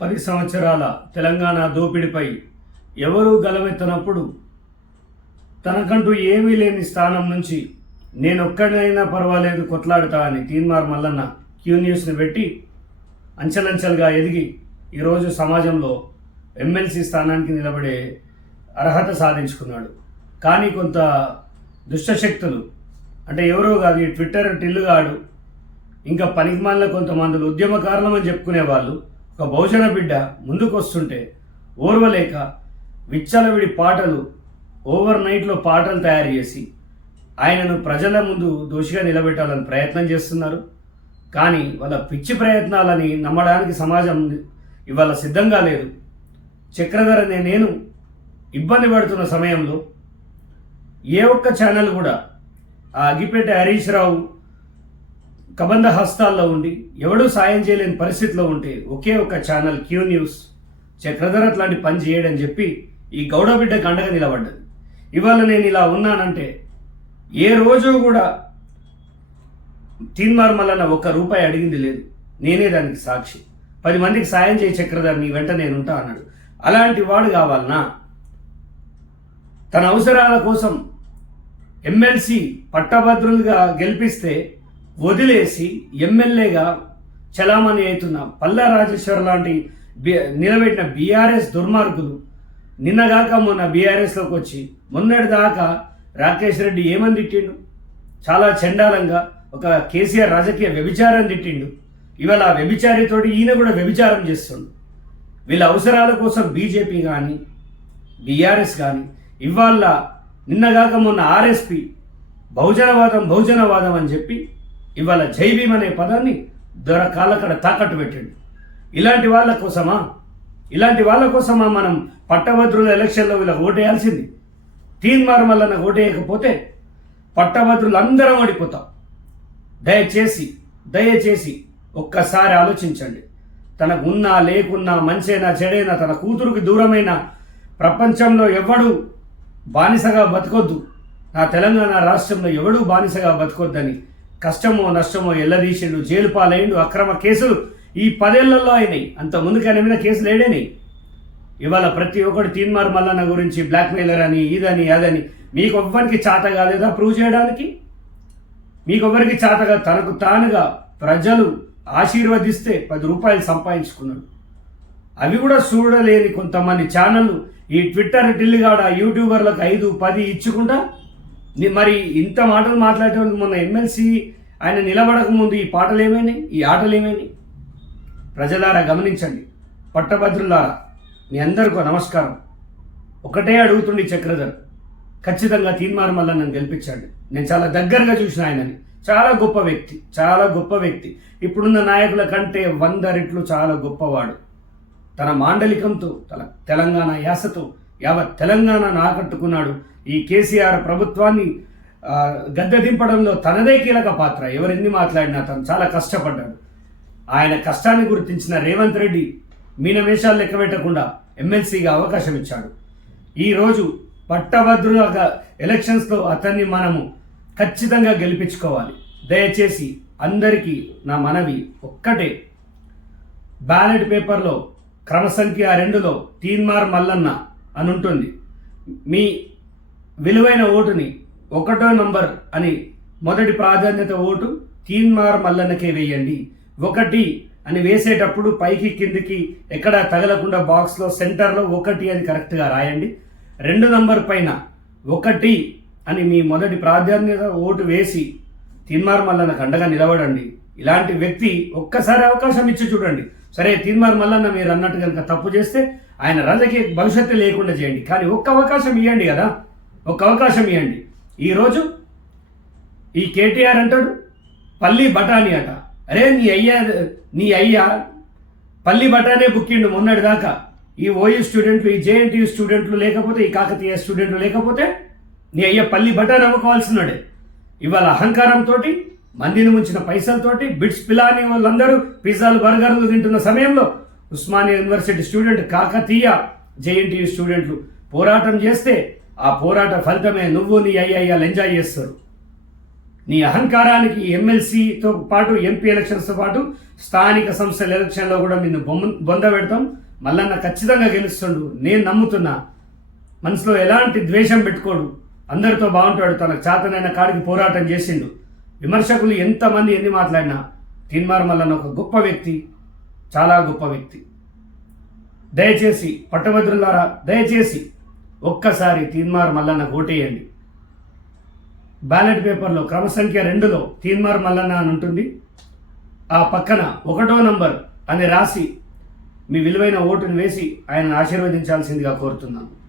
పది సంవత్సరాల తెలంగాణ దోపిడిపై ఎవరూ గలమెత్తనప్పుడు తనకంటూ ఏమీ లేని స్థానం నుంచి నేనొక్కడైనా పర్వాలేదు కొట్లాడుతా అని తీన్మార్ మల్లన్న క్యూ న్యూస్ని పెట్టి అంచెలంచెలుగా ఎదిగి ఈరోజు సమాజంలో ఎమ్మెల్సీ స్థానానికి నిలబడే అర్హత సాధించుకున్నాడు. కానీ కొంత దుష్టశక్తులు అంటే ఎవరో కాదు ఈ ట్విట్టర్ టిల్లుగాడు ఇంకా పనికిమాలిన కొంతమంది ఉద్యమకారణం అని చెప్పుకునే వాళ్ళు ఒక బహుజన బిడ్డ ముందుకొస్తుంటే ఓర్వలేక విచ్చలవిడి పాటలు ఓవర్ నైట్లో పాటలు తయారు చేసి ఆయనను ప్రజల ముందు దోషిగా నిలబెట్టాలని ప్రయత్నం చేస్తున్నారు. కానీ వాళ్ళ పిచ్చి ప్రయత్నాలని నమ్మడానికి సమాజం ఇవాళ సిద్ధంగా లేదు. చక్రధర అనే నేను ఇబ్బంది పడుతున్న సమయంలో ఏ ఒక్క ఛానల్ కూడా ఆ అగిపేట హరీష్ రావు కబంధ హస్తాల్లో ఉండి ఎవడూ సాయం చేయలేని పరిస్థితిలో ఉంటే ఒకే ఒక ఛానల్ క్యూ న్యూస్ చక్రధర అట్లాంటి పని చేయడని చెప్పి ఈ గౌడ బిడ్డకు అండగా నిలబడ్డది. ఇవాళ నేను ఇలా ఉన్నానంటే ఏ రోజు కూడా తీన్మార్ మార్మలన్న ఒక్క రూపాయి అడిగింది లేదు. నేనే దానికి సాక్షి. పది మందికి సాయం చేయి చక్రధర్ నీ వెంట నేనుంటా అన్నాడు. అలాంటి వాడు కావాలనా? తన అవసరాల కోసం ఎమ్మెల్సీ పట్టభద్రులుగా గెలిపిస్తే వదిలేసి ఎమ్మెల్యేగా చలామణి అవుతున్న పల్లా రాజేశ్వర్ లాంటి నిలబెట్టిన బీఆర్ఎస్ దుర్మార్గులు నిన్నగాక మొన్న బీఆర్ఎస్లోకి వచ్చి మొన్నటి దాకా రాకేష్ రెడ్డి ఏమని తిట్టిండు? చాలా చండాలంగా ఒక కేసీఆర్ రాజకీయ వ్యభిచారం తిట్టిండు. ఇవాళ ఆ వ్యభిచారితోటి ఈయన కూడా వ్యభిచారం చేస్తుండు. వీళ్ళ అవసరాల కోసం బీజేపీ కానీ బీఆర్ఎస్ కానీ ఇవాళ నిన్నగాక మొన్న ఆర్ఎస్పి బహుజనవాదం బహుజనవాదం అని చెప్పి ఇవాళ జైబీమ్ అనే పదాన్ని దొర తాకట్టు పెట్టండి. ఇలాంటి వాళ్ళ కోసమా? ఇలాంటి వాళ్ళ కోసమా మనం పట్టభద్రుల ఎలక్షన్లో వీళ్ళకి ఓటేయాల్సింది? తీన్మార్ మల్లన్న ఓటేయకపోతే పట్టభద్రులు అందరం ఓడిపోతాం. దయచేసి దయచేసి ఒక్కసారి ఆలోచించండి. తనకున్నా లేకున్నా మంచైనా చెడైనా తన కూతురుకి దూరమైన ప్రపంచంలో ఎవడు బానిసగా బతకొద్దు. నా తెలంగాణ రాష్ట్రంలో ఎవడూ బానిసగా బతకొద్దని కష్టమో నష్టమో ఎల్లదీసిండు జైలు పాలైండు అక్రమ కేసులు ఈ పదేళ్ళలో అయినాయి. అంత ముందుకు ఆయన మీద కేసులు ఏడేనాయి. ఇవాళ ప్రతి ఒక్కటి తీన్మార్ మల్లన్న గురించి బ్లాక్మెయిలర్ అని ఇదని అదని మీకు ఎవ్వరికి చాత కాలేదా ప్రూవ్ చేయడానికి? మీకు ఎవరికి చాతగా తనకు తానుగా ప్రజలు ఆశీర్వదిస్తే పది రూపాయలు సంపాదించుకున్నాడు. అవి కూడా చూడలేని కొంతమంది ఛానళ్ళు ఈ ట్విట్టర్ టిల్లిగాడ యూట్యూబర్లకు ఐదు పది ఇచ్చుకుంటా మరి ఇంత మాటలు మాట్లాడే మొన్న ఎమ్మెల్సీ ఆయన నిలబడక ముందు ఈ పాటలు ఏమైనాయి? ఈ ఆటలు ఏమైనాయి? ప్రజలారా గమనించండి. పట్టభద్రులారా మీ అందరికీ నమస్కారం. ఒకటే అడుగుతుండి చక్రధర్. ఖచ్చితంగా తీన్మార్ మల్ల నన్ను గెలిపించాడు. నేను చాలా దగ్గరగా చూసిన ఆయనని. చాలా గొప్ప వ్యక్తి చాలా గొప్ప వ్యక్తి. ఇప్పుడున్న నాయకుల కంటే వంద రెట్లు చాలా గొప్పవాడు. తన మాండలికంతో తన తెలంగాణ యాసతో యావత్ తెలంగాణను ఆకట్టుకున్నాడు ఈ కేసీఆర్ ప్రభుత్వాన్ని గద్దెదింపడంలో గద్దె దింపడంలో తనదే కీలక పాత్ర. ఎవరెన్ని మాట్లాడినా తను చాలా కష్టపడ్డాడు. ఆయన కష్టాన్ని గుర్తించిన రేవంత్ రెడ్డి మీనమేషాలు లెక్క పెట్టకుండా ఎమ్మెల్సీగా అవకాశం ఇచ్చాడు. ఈరోజు పట్టభద్రుల ఎలక్షన్స్లో అతన్ని మనము ఖచ్చితంగా గెలిపించుకోవాలి. దయచేసి అందరికీ నా మనవి ఒక్కటే. బ్యాలెట్ పేపర్లో క్రమ సంఖ్య రెండులో తీన్మార్ మల్లన్న అని ఉంటుంది మీ విలువైన ఓటుని ఒకటో నంబర్ అని మొదటి ప్రాధాన్యత ఓటు తీన్మార్ మల్లన్నకే వేయండి. ఒకటి అని వేసేటప్పుడు పైకి కిందికి ఎక్కడ తగలకుండా బాక్స్లో సెంటర్లో ఒకటి అని కరెక్ట్గా రాయండి. రెండు నంబర్ పైన ఒకటి అని మీ మొదటి ప్రాధాన్యత ఓటు వేసి తీన్మార్ మల్లన్నకు అండగా నిలబడండి. ఇలాంటి వ్యక్తి ఒక్కసారి అవకాశం ఇచ్చి చూడండి. సరే తీన్మార్ మల్లన్న మీరు అన్నట్టు కనుక తప్పు చేస్తే ఆయన రాజకీయ భవిష్యత్తు లేకుండా చేయండి. కానీ ఒక్క అవకాశం ఇవ్వండి కదా. ఒక్క అవకాశం ఇవ్వండి ఈరోజు ఈ కేటీఆర్ అంటాడు పల్లి బఠానీ అట. అరే నీ అయ్యా నీ అయ్యా పల్లి బఠానే బుక్కిండు మొన్నటి దాకా. ఈ ఓయూ స్టూడెంట్లు ఈ జేఎన్టీ స్టూడెంట్లు లేకపోతే ఈ కాకతీయ స్టూడెంట్లు లేకపోతే నీ అయ్య పల్లి బఠాన్ అమ్ముకోవాల్సినాడే. ఇవాళ అహంకారంతో మందిని ముంచిన పైసలతోటి బిట్స్ పిలాని వాళ్ళందరూ పిజ్జాలు బర్గర్లు తింటున్న సమయంలో Osmania university student Kakatiya JNTU స్టూడెంట్లు పోరాటం చేస్తే ఆ పోరాట ఫలితమే నువ్వు నీ అయ్యయ్యాలు ఎంజాయ్ చేస్తారు. నీ అహంకారానికి ఎమ్మెల్సీతో పాటు ఎంపీ ఎలక్షన్స్తో పాటు స్థానిక సంస్థల ఎలక్షన్లో కూడా నిన్ను బొమ్మ బొంద పెడతాం. మల్లన్న ఖచ్చితంగా గెలుస్తుండు. నేను నమ్ముతున్నా. మనసులో ఎలాంటి ద్వేషం పెట్టుకోడు. అందరితో బాగుంటాడు. తనకు చేతనైన కాడికి పోరాటం చేసిండు. విమర్శకులు ఎంతమంది ఎన్ని మాట్లాడినా తిన్మార్ మల్లన్న ఒక గొప్ప వ్యక్తి. చాలా గొప్ప వ్యక్తి. దయచేసి పట్టభద్రులారా దయచేసి ఒక్కసారి తీన్మార్ మల్లన్న ఓటేయండి. బ్యాలెట్ పేపర్లో క్రమ సంఖ్య రెండులో తీన్మార్ మల్లన్న అని ఉంటుంది. ఆ పక్కన ఒకటో నంబర్ అని రాసి మీ విలువైన ఓటును వేసి ఆయన ఆశీర్వదించాల్సిందిగా కోరుతున్నాను.